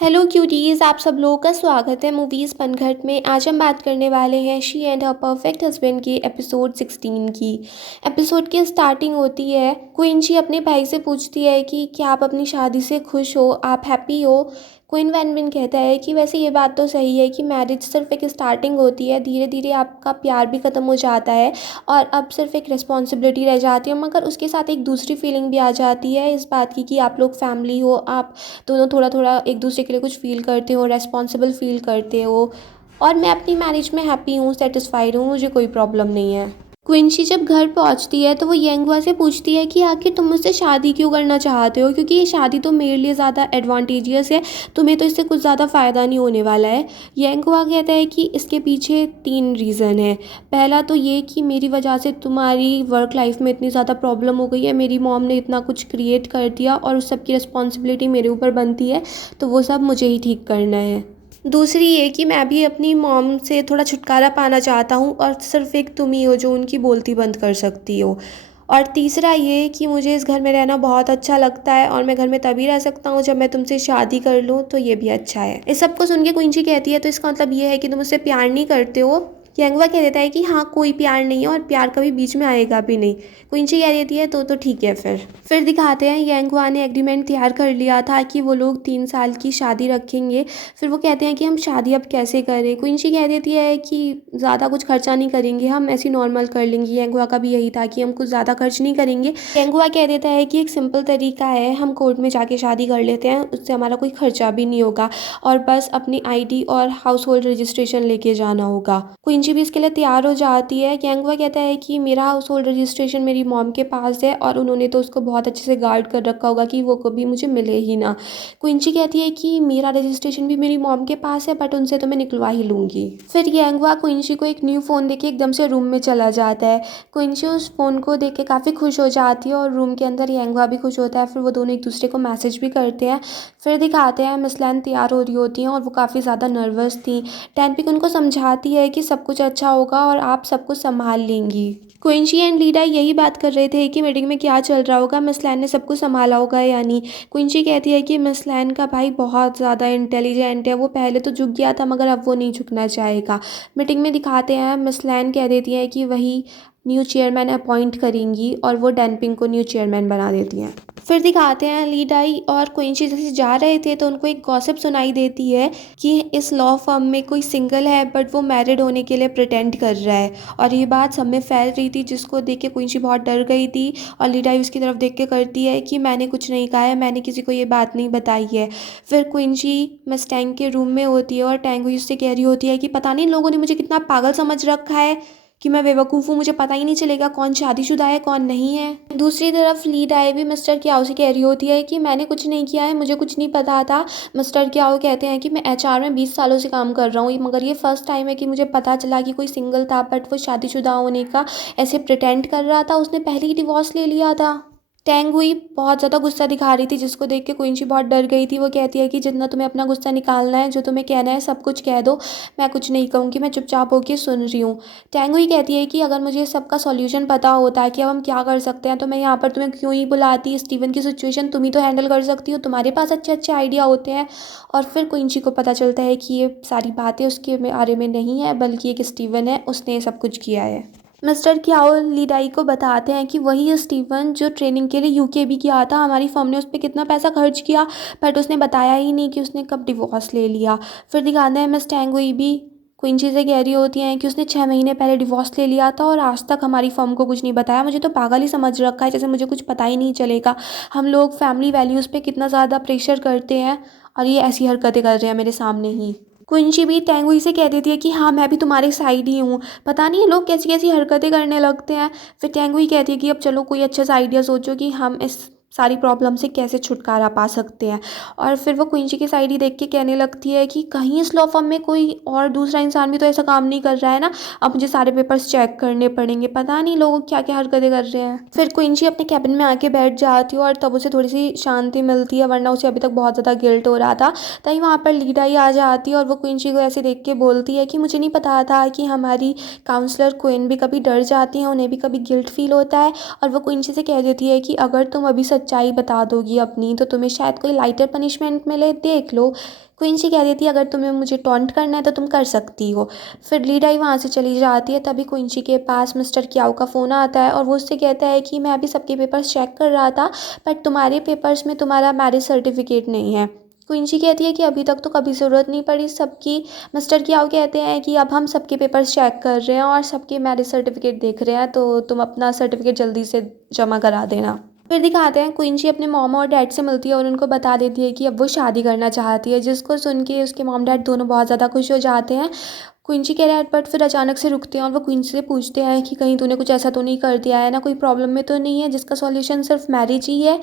Hello cuties, आप सब लोगों का स्वागत है मूवीज़ पनघट में। आज हम बात करने वाले हैं she and her perfect husband की एपिसोड 16 की। एपिसोड की स्टार्टिंग होती है, क्विंची अपने भाई से पूछती है कि क्या आप अपनी शादी से खुश हो, आप हैप्पी हो। क्विन वैन विन कहता है कि वैसे ये बात तो सही है कि मैरिज सिर्फ एक स्टार्टिंग होती है, धीरे धीरे आपका प्यार भी ख़त्म हो जाता है और अब सिर्फ एक रिस्पॉन्सिबिलिटी रह जाती है, मगर उसके साथ एक दूसरी फीलिंग भी आ जाती है इस बात की कि आप लोग फैमिली हो, आप दोनों थोड़ा थोड़ा एक दूसरे के लिए कुछ फ़ील करते हो, रेस्पॉन्सिबल फ़ील करते हो। और मैं अपनी मैरिज में हैप्पी हूँ, सेटिस्फाइड हूँ, मुझे कोई प्रॉब्लम नहीं है। क्विंची जब घर पहुंचती है तो वो यंगवा से पूछती है कि आखिर तुम मुझसे शादी क्यों करना चाहते हो, क्योंकि ये शादी तो मेरे लिए ज़्यादा एडवांटेजियस है, तुम्हें तो इससे कुछ ज़्यादा फ़ायदा नहीं होने वाला है। यंगवा कहता है कि इसके पीछे 3 रीज़न है। पहला तो ये कि मेरी वजह से तुम्हारी वर्क लाइफ में इतनी ज़्यादा प्रॉब्लम हो गई है, मेरी मॉम ने इतना कुछ क्रिएट कर दिया और उस सब की रिस्पॉन्सिबिलिटी मेरे ऊपर बनती है, तो वो सब मुझे ही ठीक करना है। दूसरी ये कि मैं भी अपनी मॉम से थोड़ा छुटकारा पाना चाहता हूँ और सिर्फ़ एक तुम ही हो जो उनकी बोलती बंद कर सकती हो। और तीसरा ये कि मुझे इस घर में रहना बहुत अच्छा लगता है और मैं घर में तभी रह सकता हूँ जब मैं तुमसे शादी कर लूँ, तो ये भी अच्छा है। इस सब को सुन के क्विंची कहती है तो इसका मतलब ये है कि तुम मुझसे प्यार नहीं करते हो। यंगवा कह देता है कि हाँ, कोई प्यार नहीं है और प्यार कभी बीच में आएगा भी नहीं। क्विंची कह देती है तो ठीक है फिर दिखाते हैं यंगवा ने एग्रीमेंट तैयार कर लिया था कि वो लोग 3 साल की शादी रखेंगे। फिर वो कहते हैं कि हम शादी अब कैसे करें। क्विंची कह देती है कि ज़्यादा कुछ खर्चा नहीं करेंगे, हम ऐसे नॉर्मल कर लेंगे। यंगवा का भी यही था कि हम कुछ ज़्यादा खर्च नहीं करेंगे। यंगवा कह देता है कि एक सिंपल तरीका है, हम कोर्ट में जाके शादी कर लेते हैं, उससे हमारा कोई खर्चा भी नहीं होगा और बस अपनी आईडी और हाउस होल्ड रजिस्ट्रेशन लेके जाना होगा। क्विंची भी इसके लिए तैयार हो जाती है। यंगवा कहता है कि मेरा हाउस होल्ड रजिस्ट्रेशन मेरी मॉम के पास है और उन्होंने तो उसको बहुत अच्छे से गार्ड कर रखा होगा कि वो कभी मुझे मिले ही ना। क्विंची कहती है कि मेरा रजिस्ट्रेशन भी मेरी मॉम के पास है, बट उनसे तो मैं निकलवा ही लूँगी। फिर यंगवा क्विंची को एक न्यू फ़ोन देके एकदम से रूम में चला जाता है। क्विंची उस फ़ोन को देख के काफ़ी खुश हो जाती है और रूम के अंदर यंगवा भी खुश होता है। फिर वो दोनों एक दूसरे को मैसेज भी करते हैं। फिर दिखाते हैं मिस लैन तैयार हो रही होती हैं और वो काफ़ी ज़्यादा नर्वस थी। टैनपिक उनको समझाती है कि सब कुछ अच्छा होगा और आप सब कुछ संभाल लेंगी। क्विंची एंड लीडा यही बात कर रहे थे कि मीटिंग में क्या चल रहा होगा, मिस लैन ने सब कुछ संभाला होगा या नहीं। क्विंची कहती है कि मिस लैन का भाई बहुत ज़्यादा इंटेलिजेंट है, वो पहले तो झुक गया था मगर अब वो नहीं झुकना चाहेगा। मीटिंग में दिखाते हैं मिस लैन कह देती है कि वही न्यू चेयरमैन अपॉइंट करेंगी और वो डैनपिंग को न्यू चेयरमैन बना देती हैं। फिर दिखाते हैं लीडाई और क्विंची जैसे जा रहे थे तो उनको एक गॉसिप सुनाई देती है कि इस लॉ फर्म में कोई सिंगल है बट वो मैरिड होने के लिए प्रिटेंड कर रहा है। और ये बात सब में फैल रही थी, जिसको देख के क्विंची बहुत डर गई थी और लीडाई उसकी तरफ देख के करती है कि मैंने कुछ नहीं कहा है, मैंने किसी को ये बात नहीं बताई है। फिर क्विंची मिस टैंग के रूम में होती है और टैंग हुई उससे कह रही होती है कि पता नहीं लोगों ने मुझे कितना पागल समझ रखा है कि मैं बेवकूफ़ हूँ, मुझे पता ही नहीं चलेगा कौन शादीशुदा है कौन नहीं है। दूसरी तरफ लीड आए भी मिस्टर क्याओ से कह रही होती है कि मैंने कुछ नहीं किया है, मुझे कुछ नहीं पता था। मिस्टर क्याओ कहते हैं कि मैं एचआर में 20 सालों से काम कर रहा हूँ, मगर ये फर्स्ट टाइम है कि मुझे पता चला कि कोई सिंगल था बट वो शादीशुदा होने का ऐसे प्रिटेंड कर रहा था, उसने पहले ही डिवोर्स ले लिया था। टैंग हुई बहुत ज़्यादा गुस्सा दिखा रही थी, जिसको देख के क्विंची बहुत डर गई थी। वो कहती है कि जितना तुम्हें अपना गुस्सा निकालना है, जो तुम्हें कहना है सब कुछ कह दो, मैं कुछ नहीं कहूँगी, मैं चुपचाप होकर सुन रही हूँ। टैंग हुई कहती है कि अगर मुझे सबका सॉल्यूशन पता होता है कि अब हम क्या कर सकते हैं तो मैं यहाँ पर तुम्हें क्यों ही बुलाती। स्टीवन की सिचुएशन तुम ही तो हैंडल कर सकती हो, तुम्हारे पास अच्छे अच्छे आइडिया होते हैं। और फिर क्विंची को पता चलता है कि ये सारी बातें उसके बारे में नहीं है, बल्कि एक स्टीवन है, उसने ये सब कुछ किया है। मिस्टर क्याओ लीडाई को बताते हैं कि वही स्टीवन जो ट्रेनिंग के लिए यूके भी गया था, हमारी फर्म ने उस पर कितना पैसा खर्च किया बट उसने बताया ही नहीं कि उसने कब डिवोर्स ले लिया। फिर दिखाते हैं मिस टैंगुई भी क्विंची से कह रही होती हैं कि उसने 6 महीने पहले डिवोर्स ले लिया था और आज तक हमारी फर्म को कुछ नहीं बताया। मुझे तो पागल ही समझ रखा है, जैसे मुझे कुछ पता ही नहीं चलेगा। हम लोग फैमिली वैल्यूज़ पे कितना ज़्यादा प्रेशर करते हैं और ये ऐसी हरकतें कर रहे हैं मेरे सामने ही। क्विंची भी टैंगुई से कह देती है कि हाँ, मैं भी तुम्हारे साइड ही हूँ, पता नहीं ये लोग कैसी कैसी हरकतें करने लगते हैं। फिर टैंगुई कहती है कि अब चलो कोई अच्छा सा आइडिया सोचो कि हम इस सारी प्रॉब्लम से कैसे छुटकारा पा सकते हैं। और फिर वो क्विंची की साइड ही देख के कहने लगती है कि कहीं इस लॉ फर्म में कोई और दूसरा इंसान भी तो ऐसा काम नहीं कर रहा है ना, अब मुझे सारे पेपर्स चेक करने पड़ेंगे, पता नहीं लोग क्या क्या हरकतें कर रहे हैं। फिर क्विंची अपने कैबिन में आके बैठ जाती है और तब उसे थोड़ी सी शांति मिलती है, वरना उसे अभी तक बहुत ज़्यादा गिल्ट हो रहा था। तभी वहाँ पर लीडाई आ जाती है और वो क्विंची को ऐसे देख के बोलती है कि मुझे नहीं पता था कि हमारी काउंसलर क्वीन भी कभी डर जाती हैं, उन्हें भी कभी गिल्ट फील होता है। और वो क्विंची से कह देती है कि अगर तुम अभी सच सच्चाई बता दोगी अपनी तो तुम्हें शायद कोई लाइटर पनिशमेंट मिले, देख लो। क्विंसी कह देती है अगर तुम्हें मुझे टॉन्ट करना है तो तुम कर सकती हो। फिर लीडाई वहाँ से चली जाती है। तभी क्विंसी के पास मिस्टर क्याओ का फ़ोन आता है और वो उससे कहता है कि मैं अभी सबके पेपर्स चेक कर रहा था, बट तुम्हारे पेपर्स में तुम्हारा मैरिज सर्टिफिकेट नहीं है। क्विंसी कहती है कि अभी तक तो कभी ज़रूरत नहीं पड़ी सबकी। मिस्टर क्याओ कहते हैं कि अब हम सबके पेपर्स चेक कर रहे हैं और सबके मैरिज सर्टिफिकेट देख रहे हैं, तो तुम अपना सर्टिफिकेट जल्दी से जमा करा देना। फिर दिखाते हैं क्विंसी अपने मॉम और डैड से मिलती है और उनको बता देती है कि अब वो शादी करना चाहती है, जिसको सुन के उसके मॉम डैड दोनों बहुत ज़्यादा खुश हो जाते हैं। क्विंसी के डैड बट फिर अचानक से रुकते हैं और वो क्विंसी से पूछते हैं कि कहीं तूने कुछ ऐसा तो नहीं कर दिया है ना, कोई प्रॉब्लम में तो नहीं है जिसका सॉल्यूशन सिर्फ मैरिज ही है।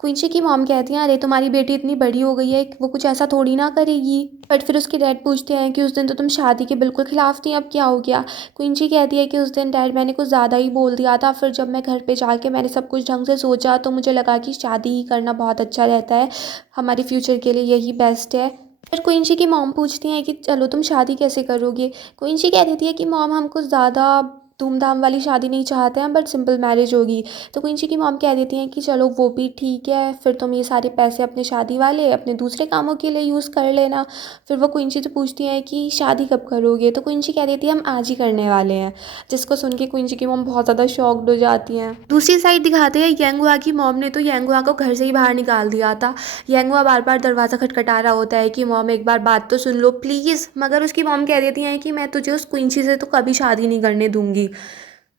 क्विंसी की मॉम कहती हैं अरे तुम्हारी बेटी इतनी बड़ी हो गई है, वो कुछ ऐसा थोड़ी ना करेगी। बट फिर उसके डैड पूछते हैं कि उस दिन तो तुम शादी के बिल्कुल खिलाफ थी, अब क्या हो गया। क्विंसी कहती है कि उस दिन डैड मैंने कुछ ज़्यादा ही बोल दिया था, फिर जब मैं घर पे जाके मैंने सब कुछ ढंग से सोचा तो मुझे लगा कि शादी ही करना बहुत अच्छा रहता है, हमारे फ्यूचर के लिए यही बेस्ट है। फिर क्विंसी की मॉम पूछती हैं कि चलो तुम शादी कैसे करोगे। क्विंसी कह देती है कि मॉम हम कुछ ज़्यादा धूमधाम वाली शादी नहीं चाहते हैं, बट सिंपल मैरिज होगी। तो क्विंसी की मॉम कह देती हैं कि चलो वो भी ठीक है, फिर तुम ये सारे पैसे अपने शादी वाले अपने दूसरे कामों के लिए यूज़ कर लेना। फिर वो क्विंसी से पूछती हैं कि शादी कब करोगे, तो क्विंसी कह देती है हम आज ही करने वाले हैं, जिसको सुन के क्विंसी की मॉम बहुत ज़्यादा शॉक्ड हो जाती हैं। दूसरी साइड दिखाते हैं यांगुआ की मॉम ने तो यांगुआ को घर से ही बाहर निकाल दिया था। यांगुआ बार बार दरवाज़ा खटखटा रहा होता है कि मॉम एक बार बात तो सुन लो प्लीज़, मगर उसकी मॉम कह देती हैं कि मैं तुझे उस क्विंसी से तो कभी शादी नहीं करने दूंगी।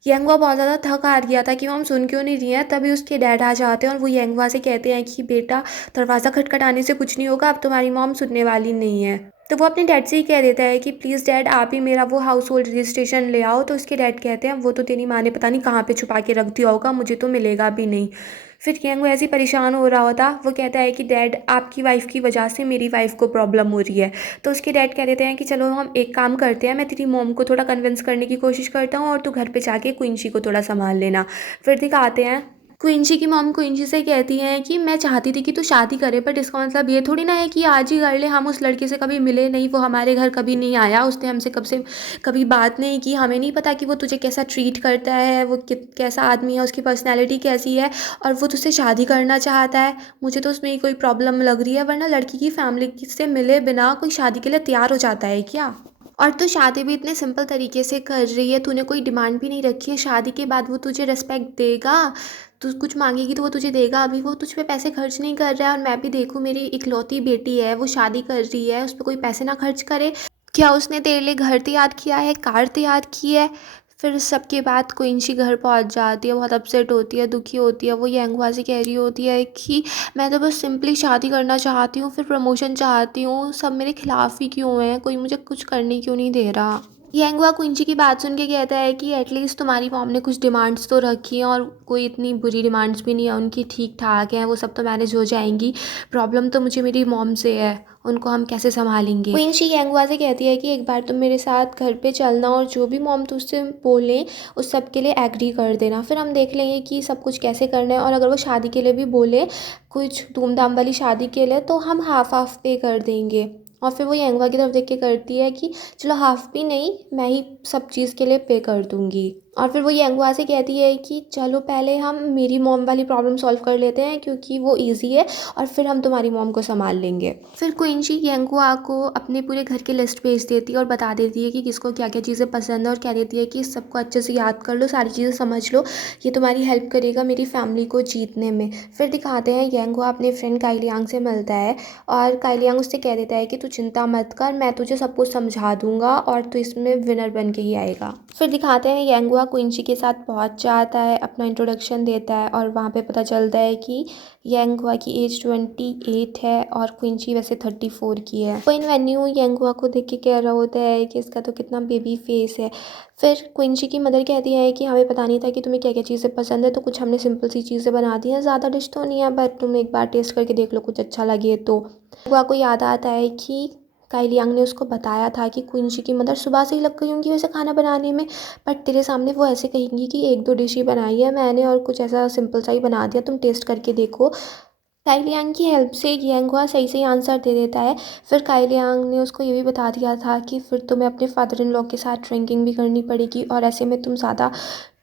यांगुआ बहुत ज़्यादा थक हार गया था कि मॉम सुन क्यों नहीं रही है। तभी उसके डैड आ जाते हैं और वो यांगुआ से कहते हैं कि बेटा दरवाज़ा खटखटाने से कुछ नहीं होगा, अब तुम्हारी मॉम सुनने वाली नहीं है। तो वो अपने डैड से ही कह देता है कि प्लीज़ डैड आप ही मेरा वो हाउस होल्ड रजिस्ट्रेशन ले आओ। तो उसके डैड कहते हैं वो तो तेरी माँ ने पता नहीं कहाँ पे छुपा के रख दिया होगा, मुझे तो मिलेगा भी नहीं। फिर यांगुआ ऐसे ही परेशान हो रहा होता, वो कहता है कि डैड आपकी वाइफ़ की वजह से मेरी वाइफ़ को प्रॉब्लम हो रही है। तो उसके डैड कह देते हैं कि चलो हम एक काम करते हैं, मैं तेरी मॉम को थोड़ा कन्विंस करने की कोशिश करता हूँ और तू घर पे जाके क्विंसी को थोड़ा संभाल लेना। फिर दिखाते हैं क्विंसी की मॉम क्विंसी से कहती हैं कि मैं चाहती थी कि तू शादी करे, बट इसका मतलब ये थोड़ी ना है कि आज ही कर ले। हम उस लड़के से कभी मिले नहीं, वो हमारे घर कभी नहीं आया, उसने हमसे कब से कभी बात नहीं की, हमें नहीं पता कि वो तुझे कैसा ट्रीट करता है, वो कैसा आदमी है, उसकी पर्सनैलिटी कैसी है, और वो तुझसे शादी करना चाहता है। मुझे तो उसमें कोई प्रॉब्लम लग रही है, वरना लड़की की फैमिली से मिले बिना कोई शादी के लिए तैयार हो जाता है क्या। और तू शादी भी इतने सिंपल तरीके से कर रही है, तूने कोई डिमांड भी नहीं रखी है, शादी के बाद वो तुझे रिस्पेक्ट देगा, तू कुछ मांगेगी तो वो तुझे देगा। अभी वो तुझ पे पैसे खर्च नहीं कर रहा है, और मैं भी देखूँ मेरी इकलौती बेटी है, वो शादी कर रही है, उस पर कोई पैसे ना खर्च करे। क्या उसने तेरे लिए घर तैयार किया है, कार तैयार की है। फिर सबके बाद क्विंसी घर पहुंच जाती है, बहुत अपसेट होती है, दुखी होती है। वो यांगुआ से कह रही होती है कि मैं तो बस सिंपली शादी करना चाहती हूँ, फिर प्रमोशन चाहती हूँ, सब मेरे खिलाफ ही क्यों हैं, कोई मुझे कुछ करने क्यों नहीं दे रहा। यांगुआ क्विंची की बात सुन के कहता है कि एटलीस्ट तुम्हारी मॉम ने कुछ डिमांड्स तो रखी हैं, और कोई इतनी बुरी डिमांड्स भी नहीं है उनकी, ठीक ठाक हैं, वो सब तो मैनेज हो जाएंगी। प्रॉब्लम तो मुझे मेरी मॉम से है, उनको हम कैसे संभालेंगे। क्विंची यांगुआ से कहती है कि एक बार तुम मेरे साथ घर पे चलना और जो भी मॉम तुझसे बोले उस सब के लिए एग्री कर देना, फिर हम देख लेंगे कि सब कुछ कैसे करना है। और अगर वो शादी के लिए भी बोले, कुछ धूमधाम वाली शादी के लिए, तो हम हाफ हाफ पे कर देंगे। और फिर वो यांगुआ की तरफ देख के करती है कि चलो हाफ भी नहीं, मैं ही सब चीज़ के लिए पे कर दूँगी। और फिर वो यांगुआ से कहती है कि चलो पहले हम मेरी मॉम वाली प्रॉब्लम सॉल्व कर लेते हैं, क्योंकि वो इजी है, और फिर हम तुम्हारी मॉम को संभाल लेंगे। फिर क्विंची यांगुआ को अपने पूरे घर की लिस्ट भेज देती है और बता देती है कि किसको क्या क्या चीज़ें पसंद है, और कह देती है कि इस सबको अच्छे से याद कर लो, सारी चीज़ें समझ लो, ये तुम्हारी हेल्प करेगा मेरी फैमिली को जीतने में। फिर दिखाते हैं यांगुआ अपने फ्रेंड काइलियांग से मिलता है, और काइलियांग उससे कह देता है कि तू चिंता मत कर, मैं तुझे सब कुछ समझा दूंगा और तू इसमें विनर बन के ही आएगा। फिर दिखाते हैं यांगुआ क्विंची के साथ पहुंच जाता है, अपना इंट्रोडक्शन देता है, और वहाँ पे पता चलता है कि यांगुआ की एज 28 है और क्विंची वैसे 34 की है। क्वीन वेन्यू यांगुआ को देख के कह रहा होता है कि इसका तो कितना बेबी फेस है। फिर क्विंची की मदर कहती है कि हमें पता नहीं था कि तुम्हें क्या क्या चीज़ें पसंद है, तो कुछ हमने सिंपल सी चीज़ें बना दी हैं, ज़्यादा डिश तो नहीं है, बट तुम एक बार टेस्ट करके देख लो, कुछ अच्छा लगे तो। यांगुआ को याद आता है कि काइलियांग ने उसको बताया था कि क्विंची की मदर सुबह से ही लग गई होंगी वैसे खाना बनाने में, बट तेरे सामने वो ऐसे कहेंगी कि एक दो डिश ही बनाई है मैंने और कुछ ऐसा सिंपल सा ही बना दिया, तुम टेस्ट करके देखो। काइलियांग की हेल्प से यांगुआ सही सही आंसर दे देता है। फिर काइलियांग ने उसको ये भी बता दिया था कि फिर तुम्हें अपने फादर इन लॉ के साथ ड्रिंकिंग भी करनी पड़ेगी, और ऐसे में तुम ज़्यादा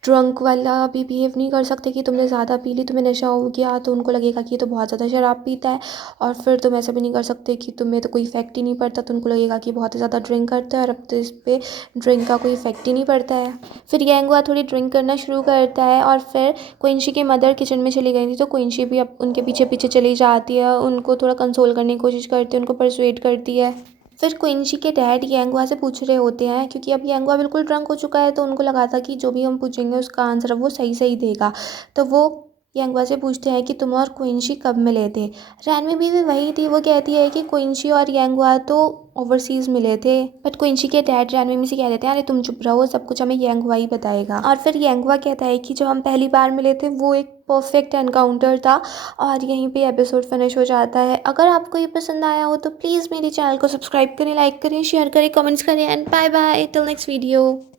ड्रंक वाला भी बिहेव नहीं कर सकते कि तुमने ज़्यादा पी ली, तुम्हें नशा हो गया, तो उनको लगेगा कि ये तो बहुत ज़्यादा शराब पीता है। और फिर तुम ऐसा भी नहीं कर सकते कि तुम्हें तो कोई इफ़ेक्ट ही नहीं पड़ता, तो उनको लगेगा कि बहुत ही ज़्यादा ड्रिंक करता है और अब तो इस पे ड्रिंक का कोई इफ़ेक्ट ही नहीं पड़ता है। फिर यांगवा थोड़ी ड्रिंक करना शुरू करता है और फिर क्विंसी की मदर किचन में चली गई थी, तो क्विंसी भी अब उनके पीछे पीछे चली जाती है, उनको थोड़ा कंसोल करने की कोशिश करती है, उनको परसुएड करती है। फिर क्विंसी के डैड यांगवा से पूछ रहे होते हैं, क्योंकि अब यांगवा बिल्कुल ड्रंक हो चुका है, तो उनको लगा था कि जो भी हम पूछेंगे उसका आंसर वो सही सही देगा। तो वो यांगवा से पूछते हैं कि तुम और क्विंसी कब मिले थे। रैनवी भी वही थी, वो कहती है कि क्विंसी और यांगवा तो ओवरसीज़ मिले थे। बट क्विंसी के डैड रैनवी से कह देते हैं, अरे तुम चुप रहो, सब कुछ हमें यांगवा ही बताएगा। और फिर यांगवा कहता है कि जब हम पहली बार मिले थे वो एक परफेक्ट एनकाउंटर था। और यहीं पे एपिसोड फिनिश हो जाता है। अगर आपको ये पसंद आया हो तो प्लीज़ मेरे चैनल को सब्सक्राइब करें, लाइक करें, शेयर करें, कमेंट्स करें and bye bye till next video.